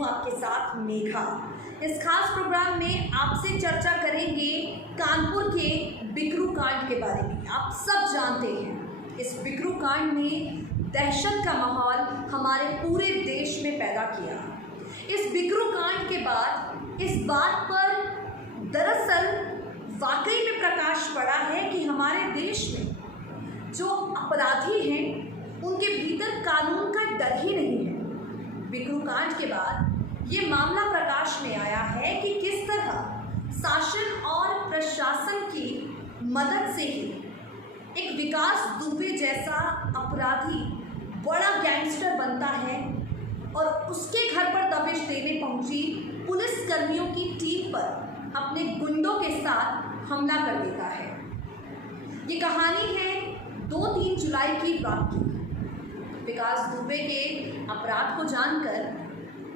हूँ आपके साथ मेघा। इस खास प्रोग्राम में आपसे चर्चा करेंगे कानपुर के बिकरू कांड के बारे में। आप सब जानते हैं इस बिकरू कांड ने दहशत का माहौल हमारे पूरे देश में पैदा किया। इस बिकरू कांड के बाद इस बात पर दरअसल वाकई में प्रकाश पड़ा है कि हमारे देश में जो अपराधी हैं उनके भीतर कानून का डर ही नहीं है। बिकरू कांड के बाद ये मामला प्रकाश में आया है कि किस तरह शासन और प्रशासन की मदद से ही एक विकास दुबे जैसा अपराधी बड़ा गैंगस्टर बनता है और उसके घर पर दबिश देने पहुंची पुलिस कर्मियों की टीम पर अपने गुंडों के साथ हमला कर देता है। ये कहानी है 2-3 जुलाई की रात की। विकास दुबे के अपराध को जानकर,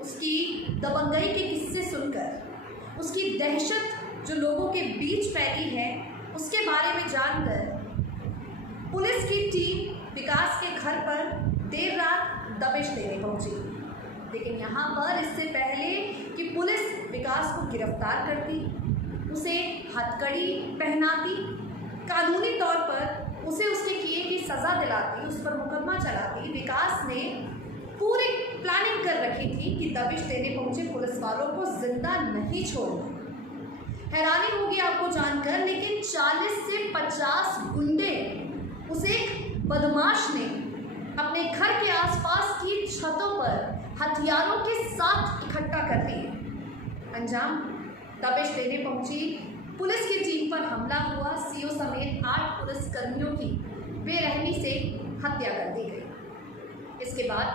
उसकी दबंगई के किस्से सुनकर, उसकी दहशत जो लोगों के बीच फैली है उसके बारे में जानकर पुलिस की टीम विकास के घर पर देर रात दबिश देने पहुंची। लेकिन यहाँ पर इससे पहले कि पुलिस विकास को गिरफ्तार करती, उसे हथकड़ी पहनाती, कानूनी तौर पर उसे उसके किए की सज़ा दिलाती, उस पर मुकदमा चलाती, विकास ने पूरी प्लानिंग कर रखी थी कि दबिश देने पहुंचे पुलिस वालों को जिंदा नहीं छोड़ना। हैरानी होगी आपको जानकर, लेकिन 40 से 50 गुंडे उस एक बदमाश ने अपने घर के आसपास की छतों पर हथियारों के साथ इकट्ठा कर दिए। अंजाम दबिश देने पहुंची पुलिस की टीम पर हमला हुआ। सीओ समेत 8 पुलिस कर्मियों की बेरहमी से हत्या कर दी गई। इसके बाद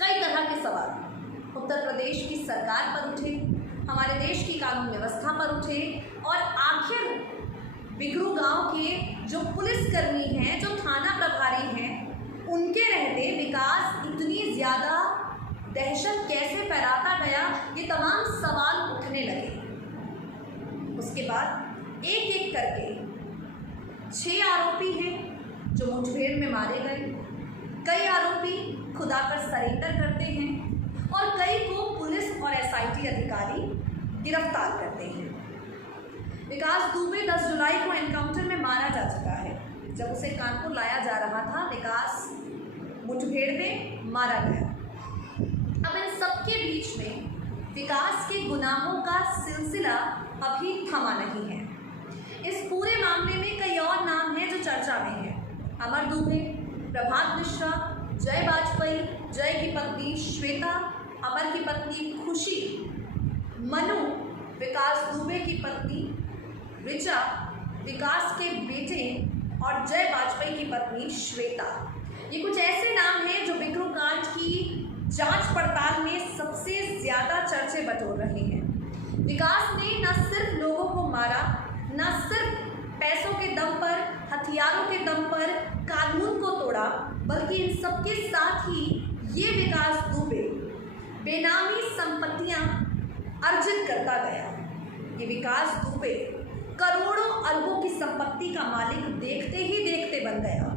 कई तरह के सवाल उत्तर प्रदेश की सरकार पर उठे, हमारे देश की कानून व्यवस्था पर उठे और आखिर बिकरू गांव के जो पुलिसकर्मी हैं, जो थाना प्रभारी हैं, उनके रहते विकास इतनी ज़्यादा दहशत कैसे फैलाता गया, ये तमाम सवाल उठने लगे। उसके बाद एक एक करके 6 आरोपी हैं जो मुठभेड़ में मारे गए, कई आरोपी खुद आकर सरेंडर करते हैं और कई को पुलिस और एसआईटी अधिकारी गिरफ्तार करते हैं। विकास दुबे 10 जुलाई को एनकाउंटर में मारा जा चुका है। जब उसे कानपुर लाया जा रहा था, विकास मुठभेड़ में मारा गया। अब इन सबके बीच में विकास के गुनाहों का सिलसिला अभी थमा नहीं है। इस पूरे मामले में कई और नाम हैं जो चर्चा में हैं। अमर दुबे, प्रभात मिश्रा, जय वाजपेयी, जय की पत्नी श्वेता, अमर की पत्नी खुशी, मनु, विकास दुबे की पत्नी ऋचा, विकास के बेटे और जय वाजपेयी की पत्नी श्वेता। ये कुछ ऐसे नाम हैं जो बिकरू कांड की जांच पड़ताल में सबसे ज़्यादा चर्चे बटोर रहे हैं। विकास ने न सिर्फ लोगों को मारा, न सिर्फ पैसों के दम पर, हथियारों के दम पर कानून को तोड़ा, बल्कि इन सबके साथ ही ये विकास दुबे बेनामी संपत्तियां अर्जित करता गया। ये विकास दुबे करोड़ों अरबों की संपत्ति का मालिक देखते ही देखते बन गया।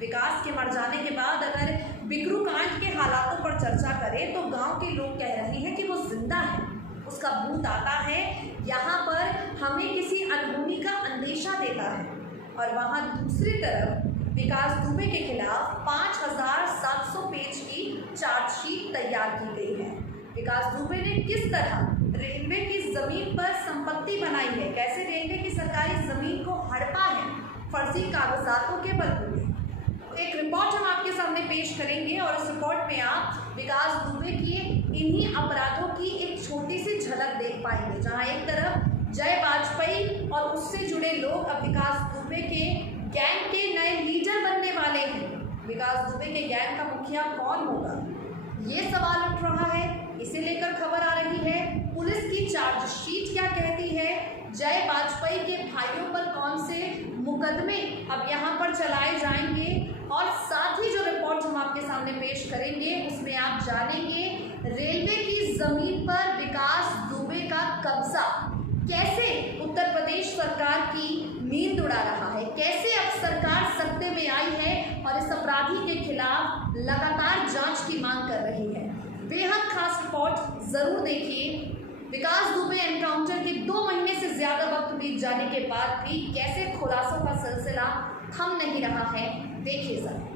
विकास के मर जाने के बाद अगर बिकरू कांड के हालातों पर चर्चा करें तो गांव के लोग कह रहे हैं कि वो जिंदा है, उसका भूत आता है, यहाँ पर हमें किसी अनहोनी का अंदेशा देता है। और वहाँ दूसरी तरफ विकास दुबे के खिलाफ 5700 पेज की चार्जशीट तैयार की गई है। विकास दुबे ने किस तरह रेलवे की ज़मीन पर संपत्ति बनाई है, कैसे रेलवे की सरकारी ज़मीन को हड़पा है फर्जी कागजातों के बलबूते। एक रिपोर्ट हम आपके सामने पेश करेंगे और इस रिपोर्ट में आप विकास दुबे की इन्हीं अपराधों की एक छोटी सी झलक देख पाएंगे, जहां एक तरफ जय वाजपेयी और उससे जुड़े लोग अब विकास दुबे के गैंग के नए लीडर बनने वाले हैं। विकास दुबे के गैंग का मुखिया कौन होगा, ये सवाल उठ रहा है। इसे लेकर खबर आ रही है, पुलिस की चार्जशीट क्या कहती है, जय वाजपेयी के भाइयों पर कौन से मुकदमे अब यहाँ पर चलाए जाएंगे, और साथ ही जो रिपोर्ट हम आपके सामने पेश करेंगे उसमें आप जानेंगे रेलवे की ज़मीन पर विकास दुबे का कब्जा कैसे उत्तर प्रदेश सरकार की नींद उड़ा रहा है, कैसे अब सरकार सत्ते में आई है और इस अपराधी के खिलाफ लगातार जांच की मांग कर रही है। बेहद खास रिपोर्ट ज़रूर देखिए। विकास दुबे एनकाउंटर के 2 महीने से ज़्यादा वक्त बीत जाने के बाद भी कैसे खुलासों का सिलसिला थम नहीं रहा है, देखिए ज़रा।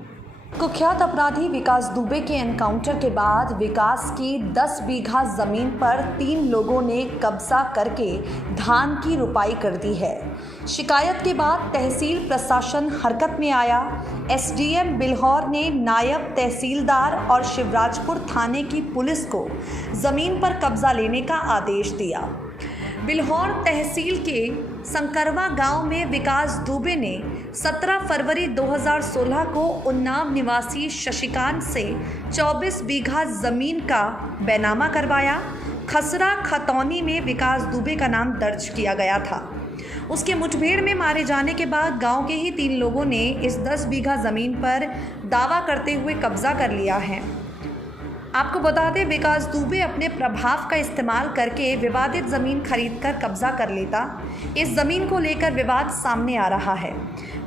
कुख्यात अपराधी विकास दुबे के एनकाउंटर के बाद विकास की 10 बीघा ज़मीन पर 3 लोगों ने कब्जा करके धान की रुपाई कर दी है। शिकायत के बाद तहसील प्रशासन हरकत में आया। एसडीएम बिल्हौर ने नायब तहसीलदार और शिवराजपुर थाने की पुलिस को ज़मीन पर कब्जा लेने का आदेश दिया। बिल्हौर तहसील के संकरवा गांव में विकास दुबे ने 17 फरवरी 2016 को उन्नाव निवासी शशिकांत से 24 बीघा ज़मीन का बैनामा करवाया। खसरा खतौनी में विकास दुबे का नाम दर्ज किया गया था। उसके मुठभेड़ में मारे जाने के बाद गांव के ही 3 लोगों ने इस 10 बीघा ज़मीन पर दावा करते हुए कब्जा कर लिया है। आपको बता दें, विकास दुबे अपने प्रभाव का इस्तेमाल करके विवादित ज़मीन खरीदकर कब्जा कर लेता। इस ज़मीन को लेकर विवाद सामने आ रहा है।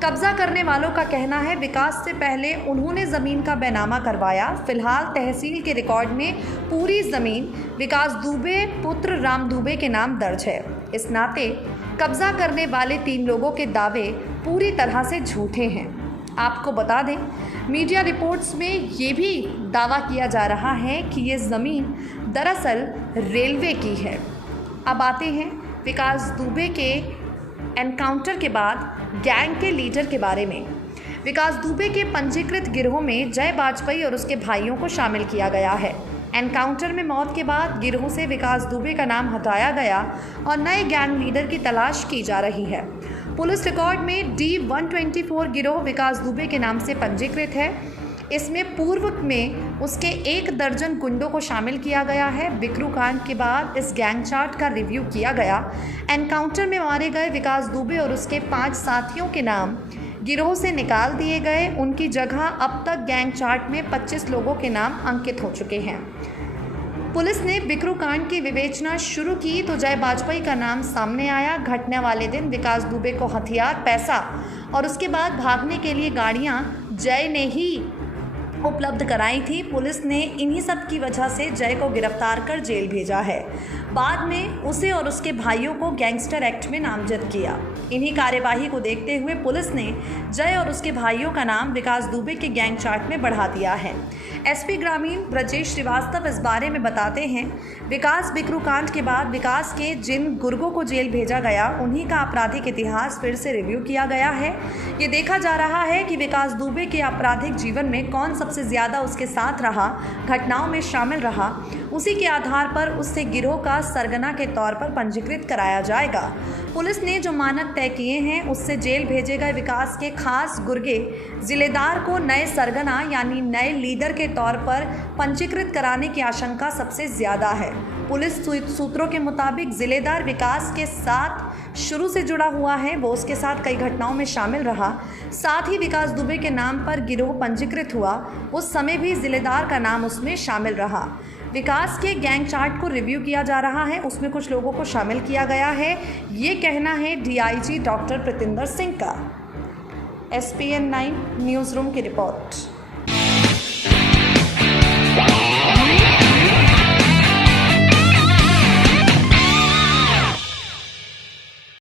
कब्जा करने वालों का कहना है विकास से पहले उन्होंने ज़मीन का बैनामा करवाया। फिलहाल तहसील के रिकॉर्ड में पूरी ज़मीन विकास दुबे पुत्र राम दुबे के नाम दर्ज है। इस नाते कब्जा करने वाले 3 लोगों के दावे पूरी तरह से झूठे हैं। आपको बता दें, मीडिया रिपोर्ट्स में ये भी दावा किया जा रहा है कि ये ज़मीन दरअसल रेलवे की है। अब आते हैं विकास दुबे के एनकाउंटर के बाद गैंग के लीडर के बारे में। विकास दुबे के पंजीकृत गिरोह में जय वाजपेयी और उसके भाइयों को शामिल किया गया है। एनकाउंटर में मौत के बाद गिरोह से विकास दुबे का नाम हटाया गया और नए गैंग लीडर की तलाश की जा रही है। पुलिस रिकॉर्ड में D124 गिरोह विकास दुबे के नाम से पंजीकृत है। इसमें पूर्व में उसके 1 दर्जन गुंडों को शामिल किया गया है। बिकरू कांड के बाद इस गैंग चार्ट का रिव्यू किया गया। एनकाउंटर में मारे गए विकास दुबे और उसके 5 साथियों के नाम गिरोह से निकाल दिए गए। उनकी जगह अब तक गैंग चार्ट में 25 लोगों के नाम अंकित हो चुके हैं। पुलिस ने बिकरू कांड की विवेचना शुरू की तो जय वाजपेयी का नाम सामने आया। घटना वाले दिन विकास दुबे को हथियार, पैसा और उसके बाद भागने के लिए गाड़ियां जय ने ही उपलब्ध कराई थी। पुलिस ने इन्हीं सब की वजह से जय को गिरफ्तार कर जेल भेजा है। बाद में उसे और उसके भाइयों को गैंगस्टर एक्ट में नामजद किया। इन्हीं कार्यवाही को देखते हुए पुलिस ने जय और उसके भाइयों का नाम विकास दुबे के गैंग चार्ट में बढ़ा दिया है। एसपी ग्रामीण ब्रजेश श्रीवास्तव इस बारे में बताते हैं, विकास बिकरू कांड के बाद विकास के जिन गुर्गों को जेल भेजा गया उन्हीं का आपराधिक इतिहास फिर से रिव्यू किया गया है। ये देखा जा रहा है कि विकास दुबे के आपराधिक जीवन में कौन सबसे ज़्यादा उसके साथ रहा, घटनाओं में शामिल रहा। उसी के आधार पर उससे गिरोह का सरगना के तौर पर पंजीकृत कराया जाएगा। पुलिस ने जो मानक तय किए हैं उससे जेल भेजे गए विकास के खास गुर्गे जिलेदार को नए सरगना यानी नए लीडर के तौर पर पंजीकृत कराने की आशंका सबसे ज़्यादा है। पुलिस सूत्रों के मुताबिक जिलेदार विकास के साथ शुरू से जुड़ा हुआ है, वो उसके साथ कई घटनाओं में शामिल रहा। साथ ही विकास दुबे के नाम पर गिरोह पंजीकृत हुआ, उस समय भी जिलेदार का नाम उसमें शामिल रहा। विकास के गैंग चार्ट को रिव्यू किया जा रहा है, उसमें कुछ लोगों को शामिल किया गया है, ये कहना है DIG डॉक्टर प्रतिंदर सिंह का। SPN 9 न्यूज़ रूम की रिपोर्ट।